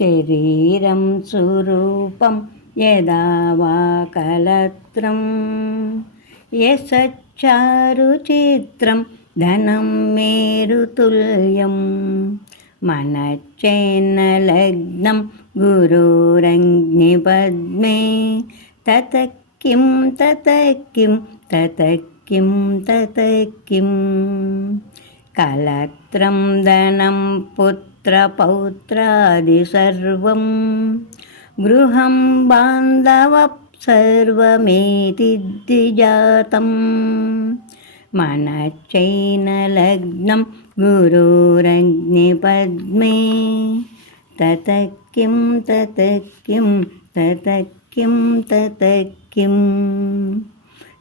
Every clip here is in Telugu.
శరీరం స్వరూపం యదా వా కలత్రం. యసచ్చారుచిత్రం ధనం మేరుతుల్యం మనశ్చేన్నలగ్నం గురోరగ్నిపద్మే తత కిం తత కిం తత కిం తత కిం కలత్రం ధనం పుత్ర पुत्रपौत्रादि सर्वं गृहं बान्धवः सर्वमेति द्विजातं मनश्चैनलग्नं गुरोरग्निपद्मे तत किं तत किं तत किं तत किं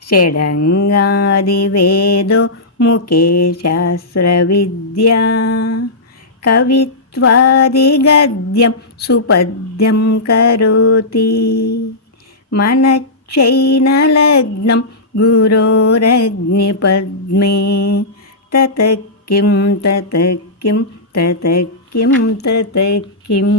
षडङ्गादिवेदो मुखे शास्त्रविद्या కవిత్వాదిగద్యం సుపద్యం కరోతి. మనశ్చైనలగ్నం గురోరగ్నిపద్మే. తత కిం తత కిం తత కిం తత కిం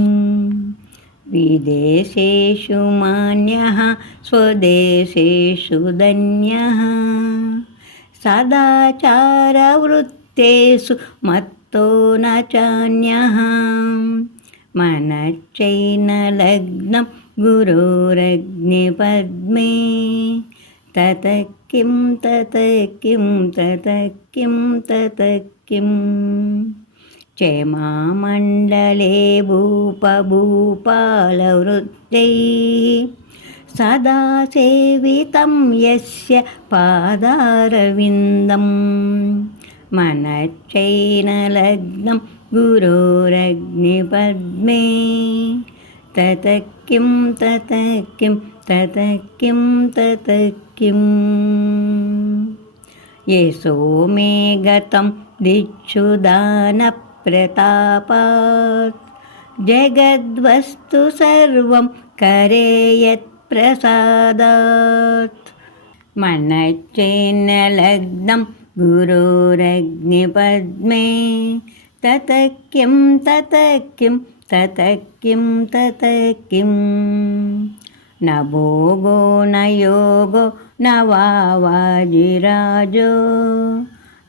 విదేశేషు మాన్యः స్వదేశేషు ధన్యः. సదాచారవృత్తేషు మత్ मत्तो न चान्यः मनश्चैनलग्नं गुरोरग्निपद्मे तत किं तत किं तत किं तत किम् क्षेमामण्डले भूपभूपालवृत्तैः सदा सेवितं यस्य पादारविन्दं मनश्चैनलग्नं गुरोरग्निपद्मे। तत किं तत किं तत किं तत किम् यशो मे गतं दिक्षुदानप्रतापात्। जगद्वस्तु सर्वं करे यत्प्रसादात्। मनश्चेन्नलग्नं गुरोरग्निपद्मे तत किं तत किं तत किं तत किम् न भोगो न योगो न वा वाजिराजो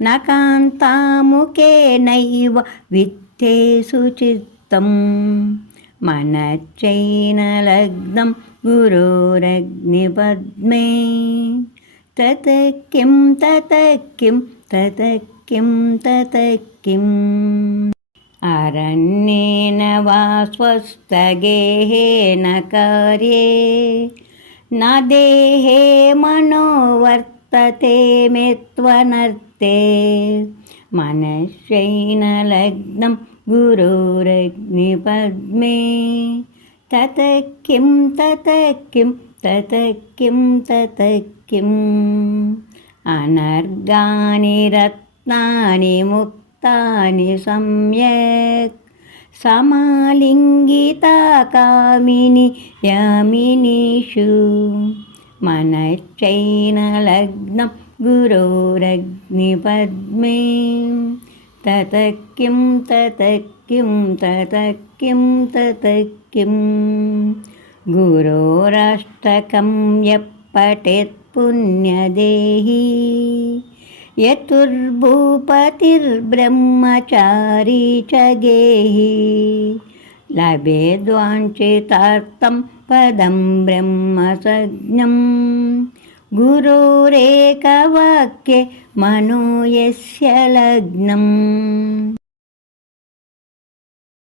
न कान्तामुखेनैव वित्तेषु चित्तं मनश्चैनलग्नं गुरोरग्निपद्मे तत किं तत किं तत किं तत किम् अरण्येन वा स्वस्थगेहेन कार्ये न देहे मनो वर्तते मे त्वनर्ते मनश्चैनलग्नं गुरोरग्निपद्मे तत किं तत किं तत किं तत किम् अनर्गानि रत्नानि मुक्तानि सम्यक् समालिङ्गिता कामिनि यामिनीषु मनश्चैनलग्नं गुरोरग्निपद्मे తతక్కిం తతక్కిం తతక్కిం తతక్కిం గురోరాష్టకం యప్పటెత్ పుణ్యదేహి. యతుర్భూపతిర్బ్రహ్మచారీ చ గేహి. లభేద్వాంఛితార్థం పదం బ్రహ్మసజ్ఞం. गुरोरेकवाक्ये मनो यस्य लग्नम्।